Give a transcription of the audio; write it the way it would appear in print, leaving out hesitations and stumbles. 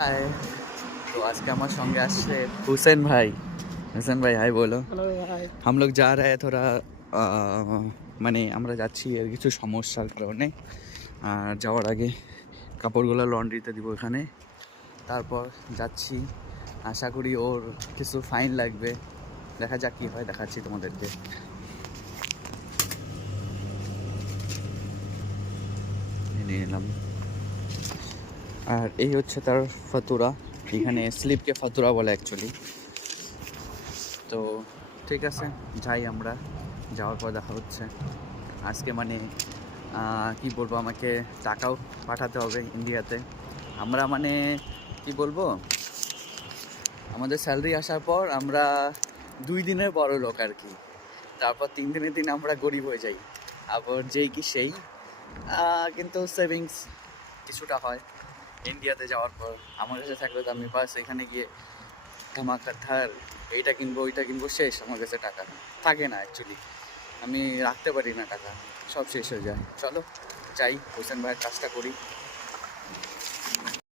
हाय। तो आज के हमारे संगे আসছে हुसैन भाई। हुसैन भाई हाय बोलो। হ্যালো ভাই। हम लोग जा रहे हैं थोड़ा মানে আমরা যাচ্ছি এর কিছু সমস্যার কারণে। আর যাওয়ার আগে কাপড়গুলো লন্ড্রিতে দিব এখানে, তারপর যাচ্ছি। আশা করি ওর কিছু ফাইন লাগবে, দেখা যাক কি হয়, দেখাচ্ছি তোমাদেরকে। নিয়ে নিলাম। আর এই হচ্ছে তার ফাতুরা, এখানে স্লিপকে ফাতুরা বলে অ্যাকচুয়ালি। তো ঠিক আছে, যাই আমরা। যাওয়ার পর দেখা হচ্ছে। আজকে মানে কি বলবো, আমাকে টাকাও পাঠাতে হবে ইন্ডিয়াতে। আমরা মানে কি বলবো, আমাদের স্যালারি আসার পর আমরা 2 দিনের বড় লোক আর কি। তারপর 3 দিনের দিন আমরা গরিব হয়ে যাই, আবার যেই কি সেই। কিন্তু সেভিংস কিছুটা হয় ইন্ডিয়াতে যাওয়ার পর। আমার কাছে থাকলে তো আমি বাস এখানে গিয়ে ধামাকাধার এইটা কিনবো ওইটা কিনবো, শেষ। আমার কাছে টাকা থাকে না অ্যাকচুয়ালি, আমি রাখতে পারি না টাকা, সব শেষ হয়ে যায়। চলো যাই, হোসেন ভাইয়ের কাজটা করি।